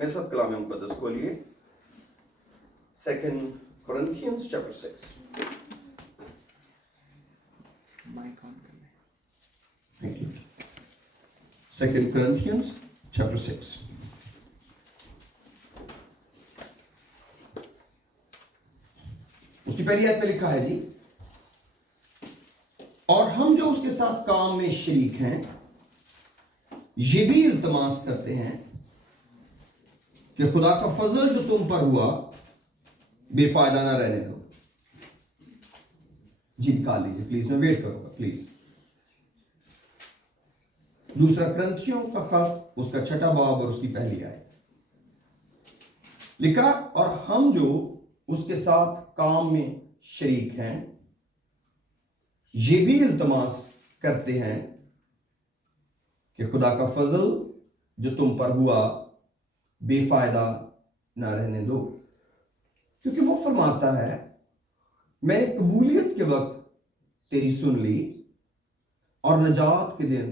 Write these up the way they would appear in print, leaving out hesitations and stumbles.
میرے ساتھ کلام مقدس کھولیے 2 Corinthians chapter 6. Thank you. 2 Corinthians chapter 6. اس کی پہلی آیت میں لکھا ہے جی، اور ہم جو اس کے ساتھ کام میں شریک ہیں یہ بھی التماس کرتے ہیں کہ خدا کا فضل جو تم پر ہوا بے فائدہ نہ رہنے دو. جی نکال لیجیے پلیز، میں ویٹ کروں گا پلیز. 2 کرنتھیوں کا خط اس کا 6 باب اور اس کی پہلی آیت لکھا، اور ہم جو اس کے ساتھ کام میں شریک ہیں یہ بھی التماس کرتے ہیں کہ خدا کا فضل جو تم پر ہوا بے فائدہ نہ رہنے دو. کیونکہ وہ فرماتا ہے میں نے قبولیت کے وقت تیری سن لی اور نجات کے دن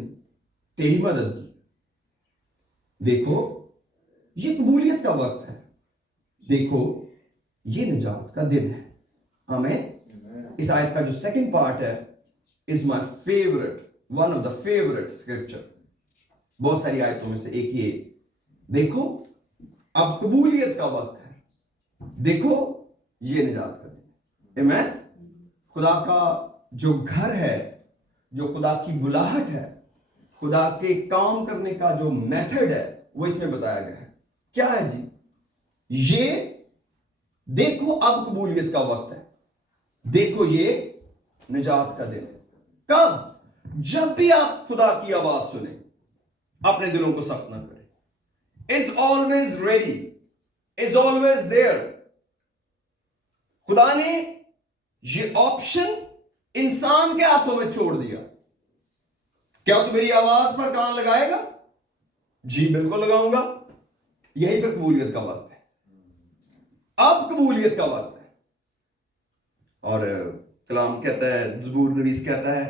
تیری مدد کی. دیکھو یہ قبولیت کا وقت ہے، دیکھو یہ نجات کا دن ہے. آمین. اس آیت کا جو سیکنڈ پارٹ ہے is my favorite, one of the favorite scripture. بہت ساری آیتوں میں سے ایک یہ، دیکھو اب قبولیت کا وقت ہے، دیکھو یہ نجات کا دن. آمین. خدا کا جو گھر ہے، جو خدا کی بلاہٹ ہے، خدا کے کام کرنے کا جو میتھڈ ہے وہ اس میں بتایا گیا ہے. کیا ہے جی؟ یہ دیکھو اب قبولیت کا وقت ہے، دیکھو یہ نجات کا دن ہے. کب؟ جب بھی آپ خدا کی آواز سنیں اپنے دلوں کو سخت نہ کریں. is always ready, is always there. خدا نے یہ آپشن انسان کے ہاتھوں میں چھوڑ دیا. کیا تو میری آواز پر کان لگائے گا؟ جی بالکل لگاؤں گا. یہی پھر قبولیت کا وقت ہے. اب قبولیت کا وقت ہے. اور کلام کہتا ہے، زبور نویس کہتا ہے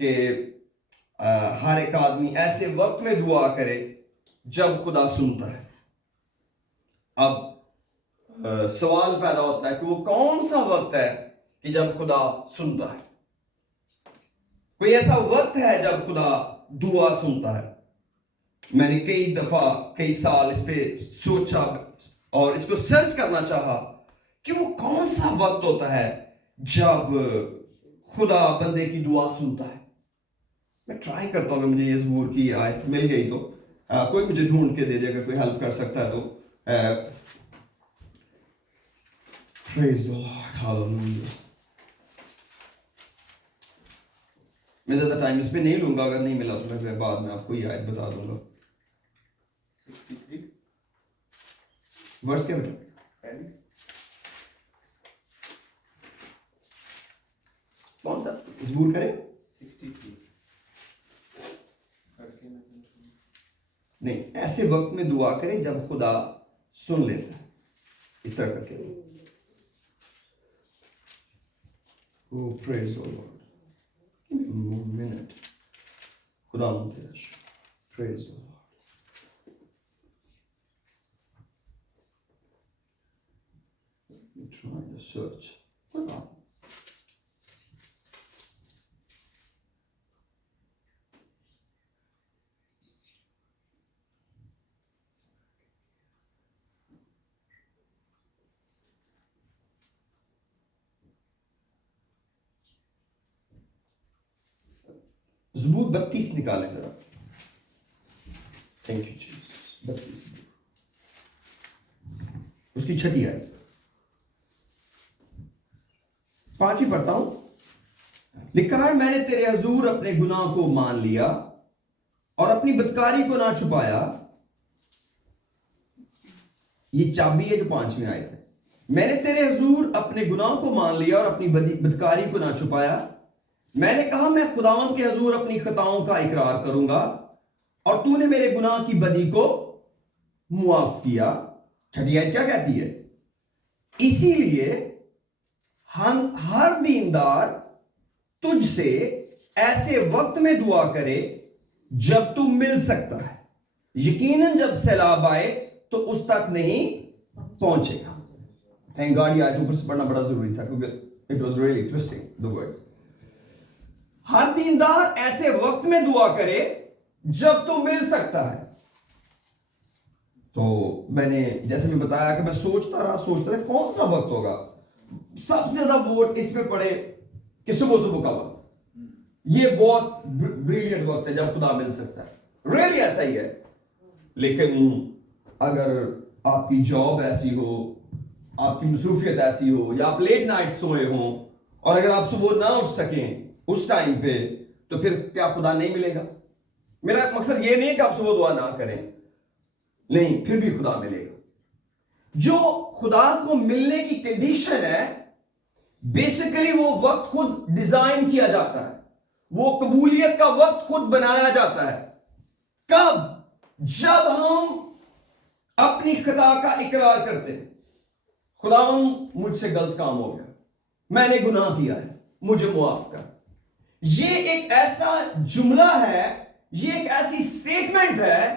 کہ ہر ایک آدمی ایسے وقت میں دعا کرے جب خدا سنتا ہے. اب سوال پیدا ہوتا ہے کہ وہ کون سا وقت ہے کہ جب خدا سنتا ہے؟ کوئی ایسا وقت ہے جب خدا دعا سنتا ہے؟ میں نے کئی دفعہ کئی سال اس پہ سوچا اور اس کو سرچ کرنا چاہا کہ وہ کون سا وقت ہوتا ہے جب خدا بندے کی دعا سنتا ہے. میں ٹرائی کرتا ہوں کہ مجھے یہ زبور کی آیت مل گئی تو کوئی مجھے ڈھونڈ کے دے دے گا، کوئی ہیلپ کر سکتا ہے تو praise the Lord, hallelujah. میں زیادہ ٹائم اس پہ نہیں لوں گا، اگر نہیں ملا تو میں بعد میں آپ کو یہ آیت بتا دوں گا. 63 ورس کیا بیٹا؟ کون سا زبور کرے؟ 63 نہیں، ایسے وقت میں دعا کرے جب خدا سن لیتا ہے. اس طرح کر کے Oh, praise the Lord. Give me one minute. خدا تیرا شکر. Praise the Lord. Let me try the search. زبور 32 نکالیں ذرا. Thank you Jesus. 32 اس کی 6 آیت 5 پڑھتا ہوں. لکھا ہے میں نے تیرے حضور اپنے گناہ کو مان لیا اور اپنی بدکاری کو نہ چھپایا. یہ چابی ہے جو 5ویں آیت ہے. میں نے تیرے حضور اپنے گناہ کو مان لیا اور اپنی بدکاری کو نہ چھپایا. میں نے کہا میں خداوند کے حضور اپنی خطاؤں کا اقرار کروں گا اور تو نے میرے گناہ کی بدی کو معاف کیا. 6 آیت کیا کہتی ہے؟ اسی لیے ہر دیندار تجھ سے ایسے وقت میں دعا کرے جب تو مل سکتا ہے. یقیناً جب سیلاب آئے تو اس تک نہیں پہنچے گا. تھینک گاڈ یہ آیت اوپر سے پڑھنا بڑا ضروری تھا کیونکہ it was really twisting the words. ہر دیندار ایسے وقت میں دعا کرے جب تو مل سکتا ہے. تو میں نے جیسے میں بتایا کہ میں سوچتا رہا کون سا وقت ہوگا سب سے زیادہ ووٹ اس پہ پڑے کہ صبح کا وقت. یہ بہت بریلینٹ وقت ہے جب خدا مل سکتا ہے. ریلی ایسا ہی ہے. لیکن اگر آپ کی جاب ایسی ہو, آپ کی مصروفیت ایسی ہو, یا آپ لیٹ نائٹ سوئے ہوں, اور اگر آپ صبح نہ اٹھ سکیں اس ٹائم پہ, تو پھر کیا خدا نہیں ملے گا؟ میرا مقصد یہ نہیں کہ آپ صبح دعا نہ کریں, نہیں, پھر بھی خدا ملے گا. جو خدا کو ملنے کی کنڈیشن ہے, بیسیکلی وہ وقت خود ڈیزائن کیا جاتا ہے, وہ قبولیت کا وقت خود بنایا جاتا ہے. کب؟ جب ہم اپنی خطا کا اقرار کرتے ہیں, خداوند مجھ سے غلط کام ہو گیا, میں نے گناہ کیا ہے, مجھے معاف کر. یہ ایک ایسا جملہ ہے, یہ ایک ایسی سٹیٹمنٹ ہے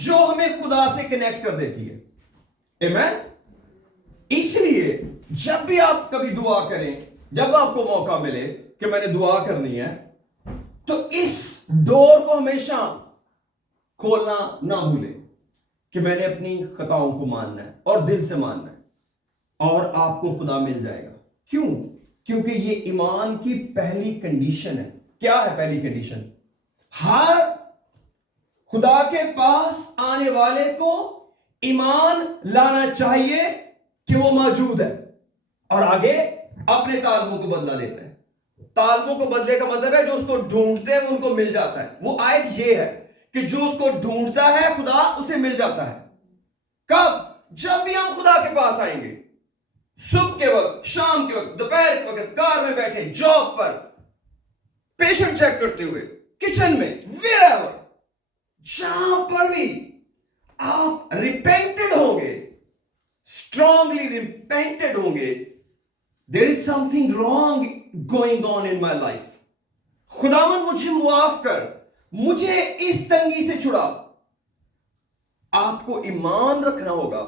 جو ہمیں خدا سے کنیکٹ کر دیتی ہے. آمین. اس لیے جب بھی آپ کبھی دعا کریں, جب آپ کو موقع ملے کہ میں نے دعا کرنی ہے, تو اس ڈور کو ہمیشہ کھولنا نہ بھولیں کہ میں نے اپنی خطاؤں کو ماننا ہے اور دل سے ماننا ہے, اور آپ کو خدا مل جائے گا. کیوں؟ کیونکہ یہ ایمان کی پہلی کنڈیشن ہے. کیا ہے پہلی کنڈیشن؟ ہر خدا کے پاس آنے والے کو ایمان لانا چاہیے کہ وہ موجود ہے, اور آگے اپنے طالبوں کو بدلا دیتا ہے. طالبوں کو بدلے کا مطلب ہے جو اس کو ڈھونڈتے ہیں وہ ان کو مل جاتا ہے. وہ آیت یہ ہے کہ جو اس کو ڈھونڈتا ہے خدا اسے مل جاتا ہے. کب؟ جب بھی ہم خدا کے پاس آئیں گے, صبح کے وقت, شام کے وقت, دوپہر کے وقت, کار میں بیٹھے, جاب پر, پیشنٹ چیک کرتے ہوئے, کچن میں, wherever, جہاں پر بھی آپ ریپینٹڈ ہوں گے, اسٹرانگلی ریپینٹڈ ہوں گے, there is something wrong going on in my life. خداوند مجھے معاف کر, مجھے اس تنگی سے چھڑا. آپ کو ایمان رکھنا ہوگا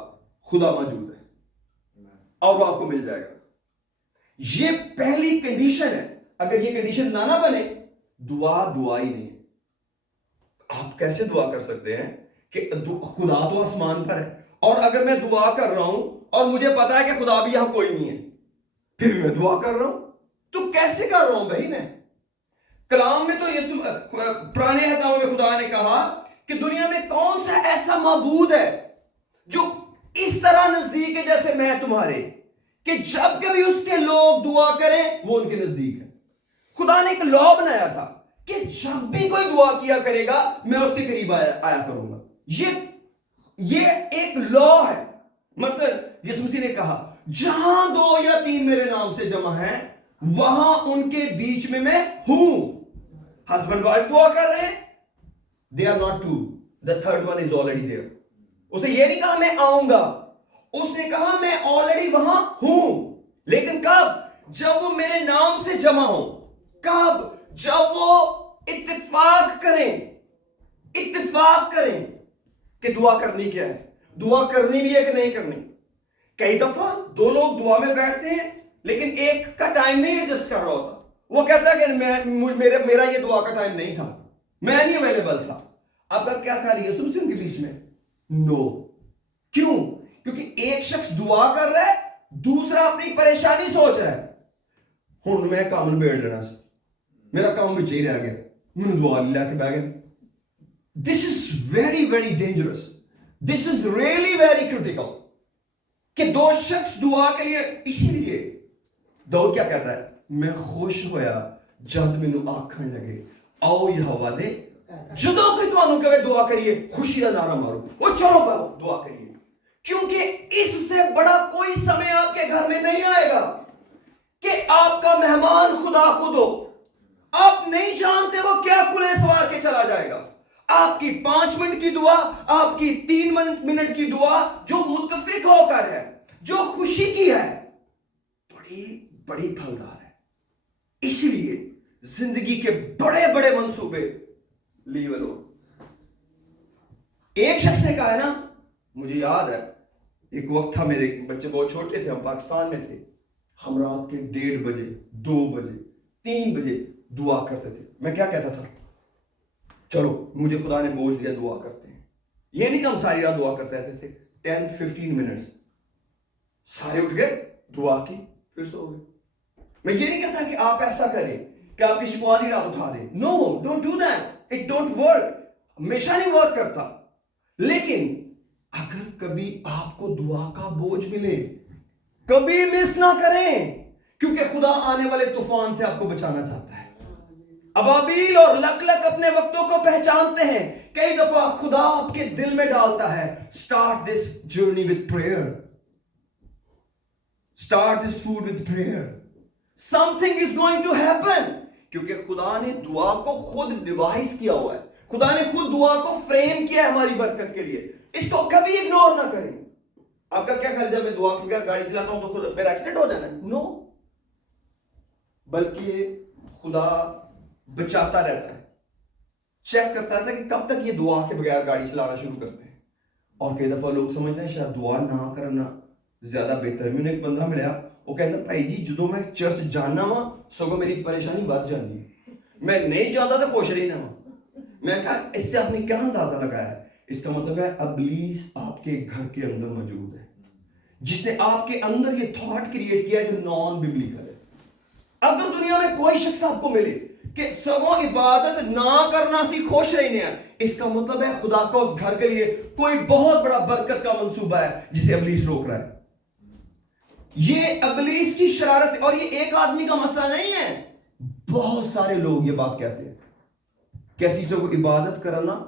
خدا موجود ہے اور وہ آپ کو مل جائے گا. یہ پہلی کنڈیشن ہے. اگر یہ کنڈیشن نہ بنے, دعا ہی نہیں. آپ کیسے دعا کر سکتے ہیں کہ خدا تو آسمان پر ہے, اور اگر میں دعا کر رہا ہوں اور مجھے پتا ہے کہ خدا بھی یہاں کوئی نہیں ہے, پھر بھی میں دعا کر رہا ہوں, تو کیسے کر رہا ہوں بھائی؟ میں کلام میں تو پرانے عہد میں خدا نے کہا کہ دنیا میں کون سا ایسا معبود ہے جو اس طرح نزدیک ہے جیسے میں تمہارے, کہ جب کبھی اس کے لوگ دعا کریں وہ ان کے نزدیک ہے. خدا نے ایک لا بنایا تھا کہ جب بھی کوئی دعا کیا کرے گا میں اس کے قریب آیا کروں گا. یہ ایک لا ہے. مثلا یسوع مسیح نے کہا جہاں 2 یا 3 میرے نام سے جمع ہیں وہاں ان کے بیچ میں ہوں. ہسبینڈ وائف دعا کر رہے ہیں, they are not 2, the third one is already there. اسے یہ نہیں کہا میں آؤں گا, اس نے کہا میں آلریڈی وہاں ہوں. لیکن کب؟ جب وہ میرے نام سے جمع ہو. کب؟ جب وہ اتفاق کریں کہ دعا کرنی کیا ہے, دعا کرنی بھی ہے کہ نہیں کرنی. کئی دفعہ 2 لوگ دعا میں بیٹھتے ہیں لیکن ایک کا ٹائم نہیں ایڈجسٹ کر رہا ہوتا. وہ کہتا ہے کہ میرا یہ دعا کا ٹائم نہیں تھا, میں نہیں اویلیبل تھا. آپ کا کیا خیال ہے یسوع مسیح ان کے بیچ میں؟ نو. کیوں؟ کیونکہ ایک شخص دعا کر رہا ہے, دوسرا اپنی پریشانی سوچ رہا ہے. ہوں میں کام بیڑ لینا سی, میرا کام بھی چاہیے رہ گیا, میں دعا نہیں لے کے بہ گیا. This is very very dangerous, this is really very critical کہ 2 شخص دعا کے لیے. اسی لیے داؤد کیا کہتا ہے, میں خوش ہویا جد مینوں آکھن لگے آؤ یہوہ دے. جدوں کوئی تانوں کہے دعا کریے, خوشی کا نعرہ مارو, وہ چلو پاؤ دعا کریے, کیونکہ اس سے بڑا کوئی سمے آپ کے گھر میں نہیں آئے گا کہ آپ کا مہمان خدا خود ہو. آپ نہیں جانتے وہ کیا کلے سوار کے چلا جائے گا. آپ کی 5 منٹ کی دعا, آپ کی 3 منٹ کی دعا جو متفق ہو کر ہے, جو خوشی کی ہے, بڑی بڑی پھلدار ہے. اس لیے زندگی کے بڑے بڑے منصوبے لیے لو. ایک شخص نے کہا ہے نا مجھے یاد ہے ایک وقت تھا، میرے بچے بہت چھوٹے تھے، ہم پاکستان میں تھے، ہم رات کے 1:30 بجے 2 بجے 3 بجے دعا کرتے تھے. میں کیا کہتا تھا؟ چلو مجھے خدا نے بوجھ دیا، دعا کرتے ہیں. یہ نہیں کہ ہم ساری رات دعا کرتے رہتے تھے. 10-15 منٹس سارے اٹھ گئے، دعا کی، پھر سو گئے. میں یہ نہیں کہتا کہ آپ ایسا کریں کہ آپ کسی کو آدھی رات اٹھا دیں. No, don't do that, it don't work. ہمیشہ نہیں ورک کرتا. لیکن اگر کبھی آپ کو دعا کا بوجھ ملے، کبھی مس نہ کریں، کیونکہ خدا آنے والے طوفان سے آپ کو بچانا چاہتا ہے. ابابیل اور لک اپنے وقتوں کو پہچانتے ہیں. کئی دفعہ خدا آپ کے دل میں ڈالتا ہے، start this journey with prayer, start this food with prayer, something is going to happen. کیونکہ خدا نے دعا کو خود ڈیوائس کیا ہوا ہے، خدا نے خود دعا کو فریم کیا ہے ہماری برکت کے لیے. اس کو کبھی اگنور نہ کریں. آپ کا کیا خیال جب میں دعا کے بغیر گاڑی چلاتا ہوں تو خود میرا ایکسیڈنٹ ہو جانا ہے؟ نو، بلکہ خدا بچاتا رہتا ہے، چیک کرتا رہتا ہے کہ کب تک یہ دعا کے بغیر گاڑی چلانا شروع کرتے ہیں. اور کئی دفعہ لوگ سمجھتے ہیں شاید دعا نہ کرنا زیادہ بہتر. میں نے ایک بندہ ملیا، وہ کہتا بھائی جی جدوں میں چرچ جانا وا سگوں میری پریشانی بڑھ جاتی ہے، میں نہیں جاتا تو خوش رہی نہ. میں کہا اس سے آپ نے کیا اندازہ لگایا ہے؟ اس کا مطلب ہے ابلیس آپ کے گھر کے اندر موجود ہے، جس نے آپ کے اندر یہ تھاٹ کریٹ کیا ہے جو نان ببلیکل ہے. اگر دنیا میں کوئی شخص آپ کو ملے کہ سگوں عبادت نہ کرنا سی خوش رہنے ہیں، اس کا مطلب ہے خدا کا اس گھر کے لیے کوئی بہت بڑا برکت کا منصوبہ ہے جسے ابلیس روک رہا ہے. یہ ابلیس کی شرارت ہے، اور یہ ایک آدمی کا مسئلہ نہیں ہے. بہت سارے لوگ یہ بات کہتے ہیں کہ چیزوں کو عبادت کرنا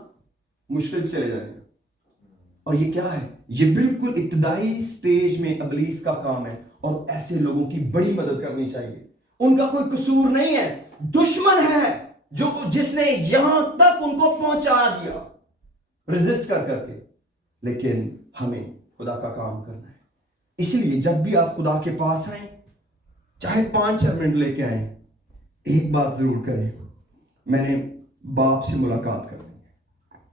مشکل چلے جائے گا. اور یہ کیا ہے؟ یہ بالکل ابتدائی سٹیج میں ابلیس کا کام ہے، اور ایسے لوگوں کی بڑی مدد کرنی چاہیے. ان کا کوئی قصور نہیں ہے، دشمن ہے جس نے یہاں تک ان کو پہنچا دیا ریزسٹ کر کے. لیکن ہمیں خدا کا کام کرنا ہے. اس لیے جب بھی آپ خدا کے پاس آئیں، چاہے 5 منٹ لے کے آئیں، ایک بات ضرور کریں، میں نے باپ سے ملاقات کرنی ہے.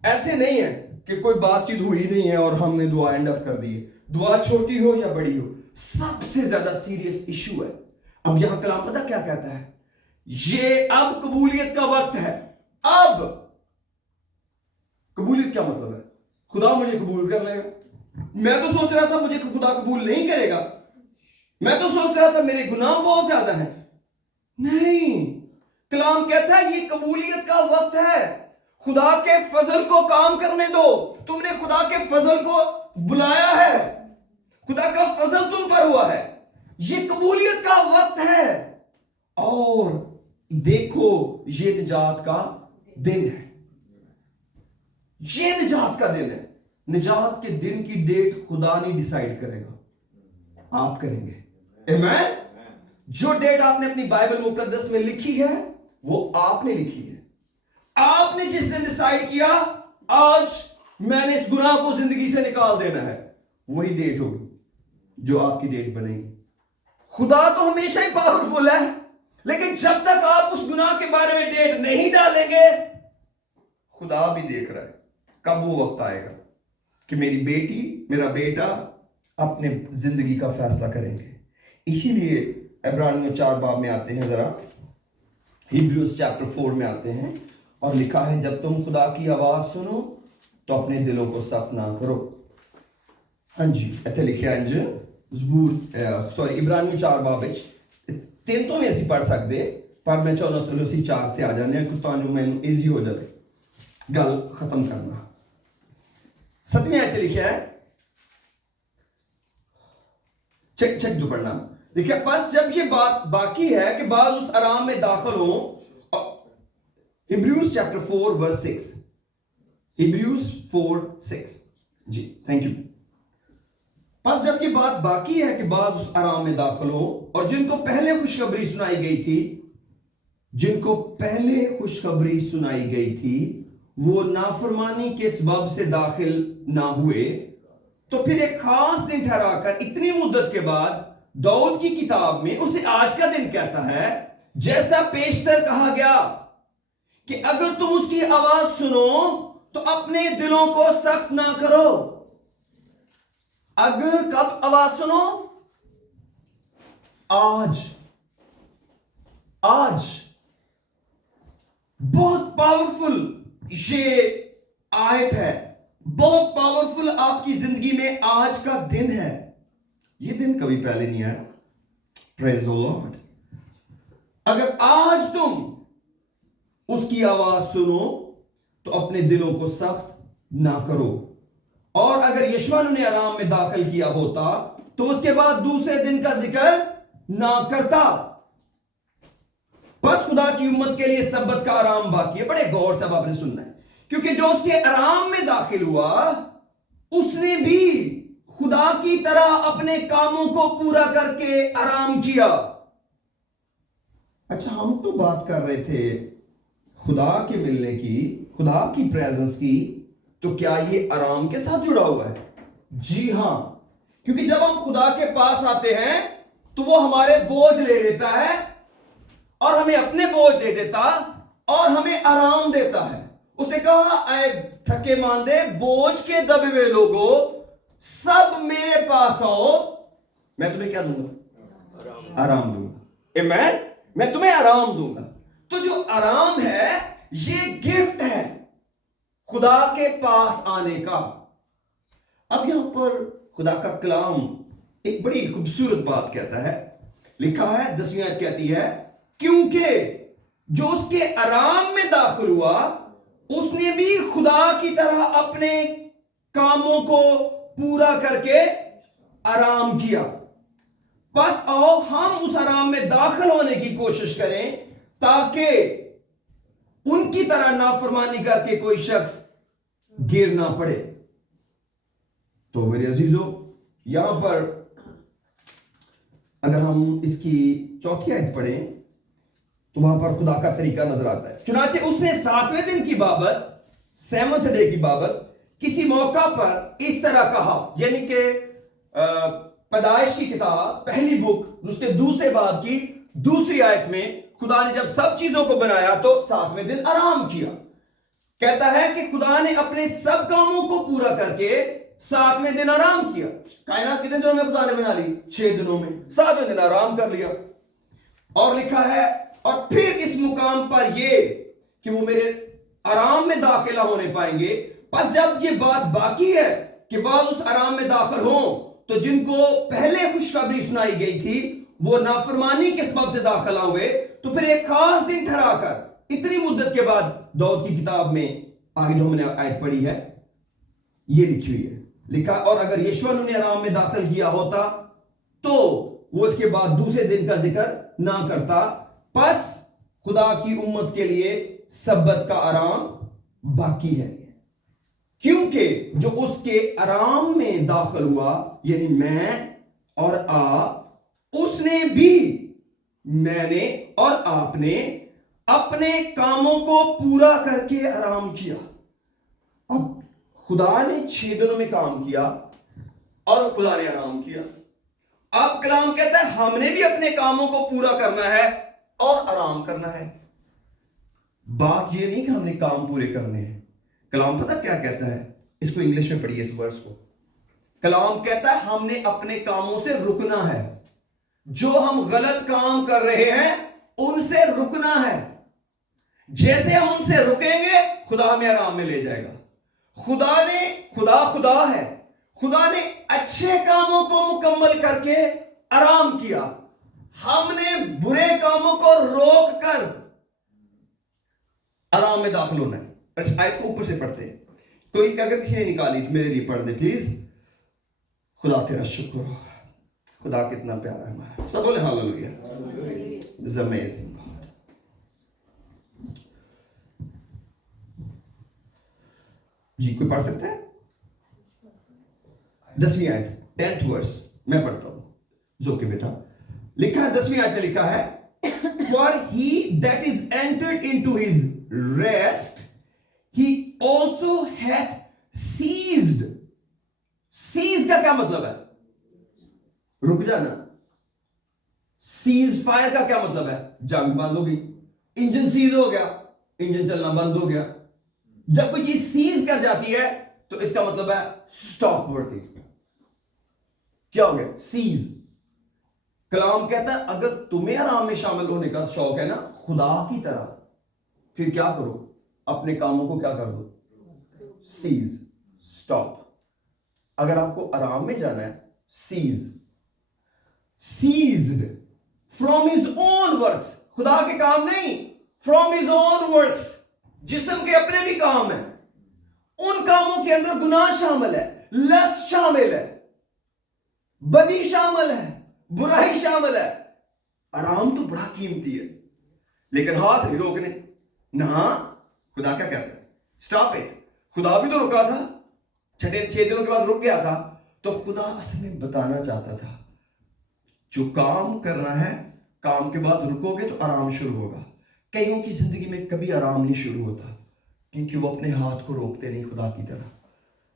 ایسے نہیں ہے کہ کوئی بات چیت ہوئی نہیں ہے اور ہم نے دعا اینڈ اپ کر دی ہے. دعا چھوٹی ہو یا بڑی ہو، سب سے زیادہ سیریس ایشو ہے. اب یہاں کلام پتہ کیا کہتا ہے؟ یہ اب قبولیت کا وقت ہے. اب قبولیت کیا مطلب ہے؟ خدا مجھے قبول کر لے گا. میں تو سوچ رہا تھا مجھے خدا قبول نہیں کرے گا، میں تو سوچ رہا تھا میرے گناہ بہت زیادہ ہیں. نہیں، کلام کہتا ہے یہ قبولیت کا وقت ہے. خدا کے فضل کو کام کرنے دو. تم نے خدا کے فضل کو بلایا ہے، خدا کا فضل تم پر ہوا ہے، یہ قبولیت کا وقت ہے. اور دیکھو یہ نجات کا دن ہے، یہ نجات کا دن ہے. نجات کے دن کی ڈیٹ خدا نہیں ڈیسائیڈ کرے گا، آپ کریں گے. آمین. جو ڈیٹ آپ نے اپنی بائبل مقدس میں لکھی ہے وہ آپ نے لکھی ہے. آپ نے جس دن ڈیسائیڈ کیا آج میں نے اس گناہ کو زندگی سے نکال دینا ہے، وہی ڈیٹ ہوگی جو آپ کی ڈیٹ بنے گی. خدا تو ہمیشہ ہی پاورفل ہے، لیکن جب تک آپ اس گناہ کے بارے میں ڈیٹ نہیں ڈالیں گے، خدا بھی دیکھ رہا ہے کب وہ وقت آئے گا کہ میری بیٹی میرا بیٹا اپنے زندگی کا فیصلہ کریں گے. اسی لیے عبرانیوں 4 باب میں آتے ہیں، ذرا ہیبریوز چیپٹر 4 میں آتے ہیں، اور لکھا ہے جب تم خدا کی آواز سنو تو اپنے دلوں کو سخت نہ کرو. ہاں جی اتنے لکھا ہے انج عبرانیوں 4 باب 3 تو نہیں اسی پڑھ سکتے، پر میں چاہنا چلو اسی 4 تے آ جانے ہیں کہ تانوں مینوں ایزی ہو جائے گل ختم کرنا. 7ویں آیت لکھا ہے، چیک جو پڑھنا دیکھیں. پس جب یہ بات باقی ہے کہ بعض اس آرام میں داخل ہوں. Hebrews chapter 4 verse 6، Hebrews 4:6. جی تھینک یو. پس جب یہ بات باقی ہے کہ بعض اس آرام میں داخل ہوں، اور جن کو پہلے خوشخبری سنائی گئی تھی، جن کو پہلے خوشخبری سنائی گئی تھی وہ نافرمانی کے سبب سے داخل نہ ہوئے، تو پھر ایک خاص دن ٹھہرا کر اتنی مدت کے بعد داؤد کی کتاب میں اسے آج کا دن کہتا ہے، جیسا پیشتر کہا گیا کہ اگر تم اس کی آواز سنو تو اپنے دلوں کو سخت نہ کرو. اگر کب آواز سنو؟ آج. آج. بہت پاورفل یہ آیت ہے، بہت پاورفل آپ کی زندگی میں آج کا دن ہے. یہ دن کبھی پہلے نہیں آیا. پریز دی لارڈ. اگر آج تم اس کی آواز سنو تو اپنے دلوں کو سخت نہ کرو. اور اگر یشوع نے آرام میں داخل کیا ہوتا تو اس کے بعد دوسرے دن کا ذکر نہ کرتا. بس خدا کی امت کے لیے سبت کا آرام باقی ہے. بڑے غور سے آپ نے سننا ہے، کیونکہ جو اس کے آرام میں داخل ہوا اس نے بھی خدا کی طرح اپنے کاموں کو پورا کر کے آرام کیا. اچھا، ہم تو بات کر رہے تھے خدا کے ملنے کی، خدا کی پریزنس کی، تو کیا یہ آرام کے ساتھ جڑا ہوا ہے؟ جی ہاں، کیونکہ جب ہم خدا کے پاس آتے ہیں تو وہ ہمارے بوجھ لے لیتا ہے اور ہمیں اپنے بوجھ دے دیتا اور ہمیں آرام دیتا ہے. اس نے کہا اے تھکے ماندے بوجھ کے دبے ہوئے لوگوں سب میرے پاس آؤ، میں تمہیں کیا دوں گا؟ آرام دوں گا. میں تمہیں آرام دوں گا. تو جو آرام ہے یہ گفٹ ہے خدا کے پاس آنے کا. اب یہاں پر خدا کا کلام ایک بڑی خوبصورت بات کہتا ہے. لکھا ہے 10ویں آیت کہتی ہے کیونکہ جو اس کے آرام میں داخل ہوا اس نے بھی خدا کی طرح اپنے کاموں کو پورا کر کے آرام کیا. بس آؤ ہم اس آرام میں داخل ہونے کی کوشش کریں تاکہ ان کی طرح نافرمانی کر کے کوئی شخص گر نہ پڑے. تو میرے عزیزو، یہاں پر اگر ہم اس کی 4 آیت پڑھیں تو وہاں پر خدا کا طریقہ نظر آتا ہے. چنانچہ اس نے 7ویں دن کی بابت، 7th ڈے کی بابت کسی موقع پر اس طرح کہا، یعنی کہ پیدائش کی کتاب پہلی بک اس کے دوسرے باب کی 2 آیت میں خدا نے جب سب چیزوں کو بنایا تو 7ویں دن آرام کیا. کہتا ہے کہ خدا نے اپنے سب کاموں کو پورا کر کے 7ویں دن آرام کیا. کائنات کتنے دنوں میں خدا نے بنا لی؟ 6 دنوں میں. 7ویں دن آرام کر لیا. اور لکھا ہے اور پھر اس مقام پر یہ کہ وہ میرے آرام میں داخلہ ہونے پائیں گے. پس جب یہ بات باقی ہے کہ بعض اس آرام میں داخل ہوں تو جن کو پہلے خوشخبری سنائی گئی تھی وہ نافرمانی کے سبب سے داخل ہوئے، تو پھر ایک خاص دن ٹھہرا کر اتنی مدت کے بعد داؤد کی کتاب میں آگے جو ہم نے آیت پڑھی ہے یہ لکھی ہوئی ہے. لکھا اور اگر یشوع نے آرام میں داخل کیا ہوتا تو وہ اس کے بعد دوسرے دن کا ذکر نہ کرتا. پس خدا کی امت کے لیے سبت کا آرام باقی ہے، کیونکہ جو اس کے آرام میں داخل ہوا یعنی میں اور آپ، اس نے بھی، میں نے اور آپ نے اپنے کاموں کو پورا کر کے آرام کیا. اب خدا نے 6 دنوں میں کام کیا اور خدا نے آرام کیا. اب کلام کہتا ہے ہم نے بھی اپنے کاموں کو پورا کرنا ہے اور آرام کرنا ہے. بات یہ نہیں کہ ہم نے کام پورے کرنے ہیں. کلام پتہ کیا کہتا ہے؟ اس کو انگلش میں پڑھیے اس ورس کو. کلام کہتا ہے ہم نے اپنے کاموں سے رکنا ہے. جو ہم غلط کام کر رہے ہیں ان سے رکنا ہے. جیسے ہم ان سے رکیں گے خدا ہمیں آرام میں لے جائے گا. خدا ہے. خدا نے اچھے کاموں کو مکمل کر کے آرام کیا. ہم نے برے کاموں کو روک کر آرام میں داخل ہونا ہے. آیت کو اوپر سے پڑھتے ہیں. کوئی اگر کسی نے نکالی تو میرے لیے پڑھ دے پلیز. خدا تیرا شکر ہو. خدا کتنا پیارا ہے ہمارا. سب بولے ہاللویا. It's amazing God. جی کوئی پڑھ سکتا ہے 10ویں آیت 10th verse میں پڑھتا ہوں. جو کہ بیٹا لکھا ہے 10ویں آیت میں لکھا ہے For he that is entered into his rest he also hath ceased. Cease کا کیا مطلب ہے؟ رک جانا. سیز فائر کا کیا مطلب ہے؟ جنگ بند ہو گئی. انجن سیز ہو گیا، انجن چلنا بند ہو گیا. جب کوئی چیز سیز کر جاتی ہے تو اس کا مطلب ہے سٹاپ ورکنگ. کیا ہو گیا؟ سیز. کلام کہتا ہے اگر تمہیں آرام میں شامل ہونے کا شوق ہے نا خدا کی طرح, پھر کیا کرو؟ اپنے کاموں کو کیا کر دو؟ Cs, stop. اگر آپ کو آرام میں جانا ہے, cease, ceased from his own works, خدا کے کام نہیں, فرام ہز اون ورکس. جسم کے اپنے بھی کام ہیں, ان کاموں کے اندر گناہ شامل ہے, لسٹ شامل ہے, بدی شامل ہے, برائی شامل ہے. آرام تو بڑا قیمتی ہے, لیکن ہاتھ نہیں روکنے. نہ, خدا کیا کہتا ہے؟ Stop it. خدا بھی تو رکا تھا, 6 دنوں کے بعد رک گیا تھا. تو خدا اصل میں بتانا چاہتا تھا جو کام کرنا ہے, کام کے بعد رکو گے تو آرام شروع ہوگا. کئیوں کی زندگی میں کبھی آرام نہیں شروع ہوتا کیونکہ وہ اپنے ہاتھ کو روکتے نہیں خدا کی طرح.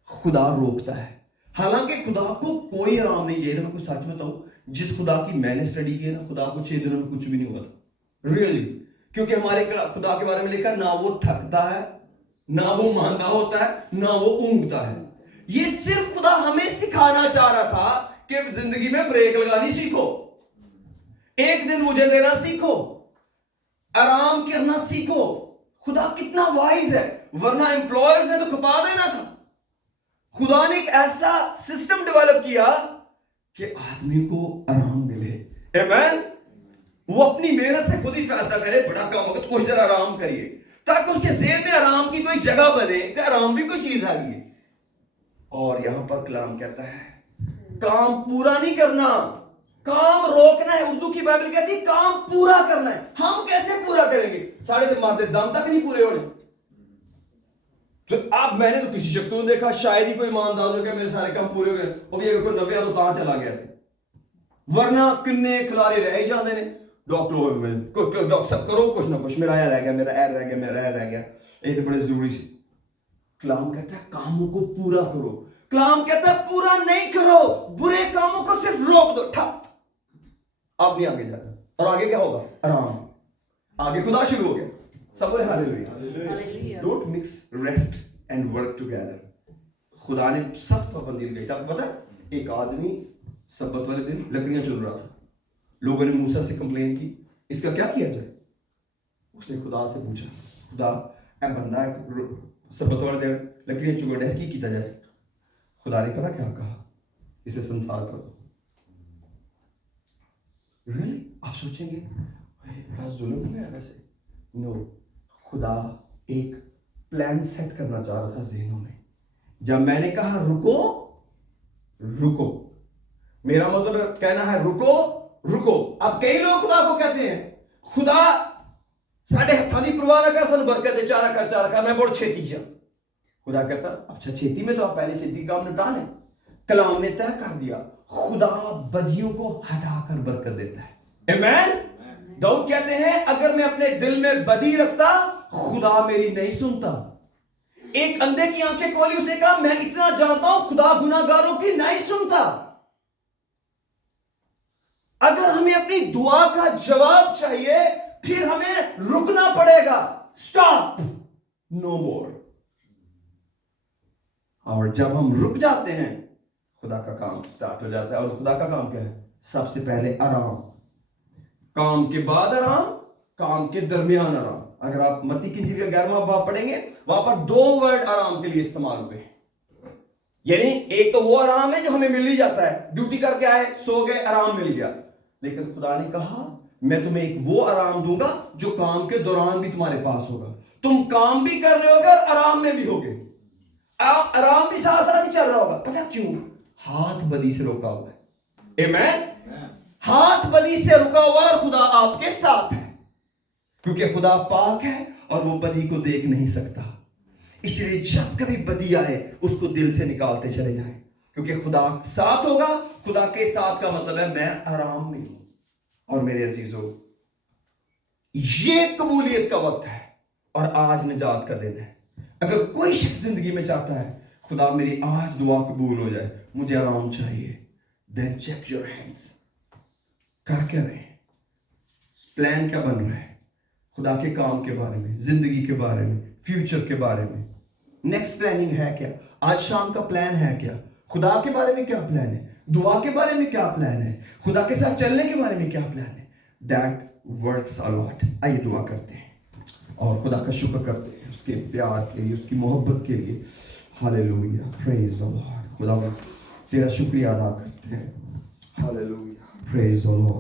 خدا روکتا ہے. حالانکہ خدا کو کوئی آرام نہیں چاہیے. میں کچھ سچ بتاؤں, جس خدا کی میں نے اسٹڈی کی ہے نا, خدا کو 6 دنوں میں کچھ بھی نہیں ہوا تھا, ریئلی. کیونکہ ہمارے خدا کے بارے میں لکھا نہ وہ تھکتا ہے, نہ وہ ماندہ ہوتا ہے, نہ وہ اونگتا ہے. یہ صرف خدا ہمیں سکھانا چاہ رہا تھا کہ زندگی میں بریک لگانی سیکھو, ایک دن مجھے دینا سیکھو, آرام کرنا سیکھو. خدا کتنا وائز ہے, ورنہ امپلائرز نے تو کھپا دینا تھا. خدا نے ایک ایسا سسٹم ڈیولپ کیا کہ آدمی کو آرام ملے. آمین. وہ اپنی محنت سے خود ہی فیصلہ کرے, بڑا کام ہوگا تو کچھ دیر آرام کریے, تاکہ اس کے ذہن میں آرام کی کوئی جگہ بنے کہ آرام بھی کوئی چیز آ گئی ہے. اور یہاں پر کلام کہتا ہے کام پورا نہیں کرنا, کام روکنا ہے. اردو کی بائبل کہتی ہے کام پورا کرنا ہے. ہم کیسے پورا کریں گے؟ ساڑھے دن مارتے دم تک نہیں پورے ہونے. تو اب میں نے تو کسی شخص کو دیکھا, شاید ہی کوئی ایماندار ہو گیا میرے سارے کام پورے ہو گئے, اور بھی اگر کوئی 90 تو کہاں چلا گیا تھا, ورنہ کنے کھلارے رہ ہی جاندے نے. ڈاکٹر صاحب کرو کچھ نہ کچھ, میرا یہ رہ گیا, میرا یہ رہ گیا, میرا یہ رہ گیا. یہ تو بڑے ضروری سے. کلام کہتا ہے کاموں کو پورا کرو. کلام کہتا ہے پورا نہیں کرو, برے کاموں کو صرف روک دو, ٹھپ. آپ نہیں آگے جانا. اور آگے کیا ہوگا؟ آرام. آگے خدا شروع ہو گیا. سب بولے hallelujah. Don't mix rest and work together. خدا نے سخت پابندی لگائی. آپ کو پتا ہے ایک آدمی سبت والے دن لکڑیاں چل رہا تھا. لوگوں نے موسیٰ سے کمپلین کی اس کا کیا کیا جائے. اس نے خدا سے پوچھا, خدا اے بندہ سبت والے دن لکڑیاں چل رہا ہے, کی کیتا جائے؟ خدا نے پتا کیا کہا, اسے سنسار کر دو. ریئلی آپ سوچیں گے بڑا ظلم نہیں ہے ویسے. نو, خدا ایک پلان سیٹ کرنا چاہ رہا تھا ذہنوں میں. جب میں نے کہا رکو, رکو, میرا مطلب کہنا ہے رکو, رکو. اب کئی لوگ خدا کو کہتے ہیں خدا ساڑھے ہتھاں دی پرواہ نہ کر, سن برکت دے, چارہ کر, میں بڑھ چھیتی جا. خدا کہتا اچھا چھیتی میں تو آپ پہلے چھیتی کام نپٹا لیں. کلام نے طے کر دیا خدا بدیوں کو ہٹا کر برکت دیتا ہے. آمین. داؤد کہتے ہیں اگر میں اپنے دل میں بدی رکھتا خدا میری نہیں سنتا. ایک اندھے کی آنکھیں کھولی, اس نے کہا میں اتنا جانتا ہوں خدا گناہ گاروں کی نہیں سنتا. اگر ہمیں اپنی دعا کا جواب چاہیے پھر ہمیں رکنا پڑے گا. سٹاپ, نو مور. اور جب ہم رک جاتے ہیں خدا کا کام سٹارٹ ہو جاتا ہے. اور خدا کا کام کیا ہے؟ سب سے پہلے آرام, کام کے بعد آرام, کام کے درمیان آرام. اگر آپ متی کی انجیل کا 11واں باب پڑھیں گے وہاں پر 2 ورڈ آرام کے لیے استعمال ہوئے. یعنی ایک تو وہ آرام ہے جو ہمیں مل ہی جاتا ہے, ڈیوٹی کر کے آئے, سو گئے, آرام مل گیا. لیکن خدا نے کہا میں تمہیں ایک وہ آرام دوں گا جو کام کے دوران بھی تمہارے پاس ہوگا. تم کام بھی کر رہے ہوگے اور آرام میں بھی ہوگے. آرام بھی ساتھ ساتھ ہی چل رہا ہوگا. پتہ کیوں؟ ہاتھ بدی سے روکا ہوا ہے. آمین. ہاتھ بدی سے رکا ہوا اور خدا آپ کے ساتھ ہے, کیونکہ خدا پاک ہے اور وہ بدی کو دیکھ نہیں سکتا. اس لیے جب کبھی بدی آئے اس کو دل سے نکالتے چلے جائیں, کیونکہ خدا ساتھ ہوگا. خدا کے ساتھ کا مطلب ہے میں آرام میں ہوں. اور میرے عزیزو, یہ قبولیت کا وقت ہے اور آج نجات کا دن ہے. اگر کوئی شخص زندگی میں چاہتا ہے خدا میری آج دعا قبول ہو جائے, مجھے آرام چاہیے, then check your hands. کر کیا رہے ہیں؟ پلان کیا بن رہا ہے خدا کے کام کے بارے میں, زندگی کے بارے میں, فیوچر کے بارے میں؟ نیکسٹ پلاننگ ہے کیا؟ آج شام کا پلان ہے کیا؟ خدا کے بارے میں کیا پلان ہے, دعا کے بارے میں کیا پلان ہے, خدا کے ساتھ چلنے کے بارے میں کیا پلان ہے. That works a lot. آئیے دعا کرتے ہیں اور خدا کا شکر کرتے ہیں اس کے پیار کے لیے, اس کی محبت کے لیے. ہاللیلویہ, پریز دی لارڈ. خدا تیرا شکریہ ادا کرتے ہیں. ہاللیلویہ, پریز دی لارڈ.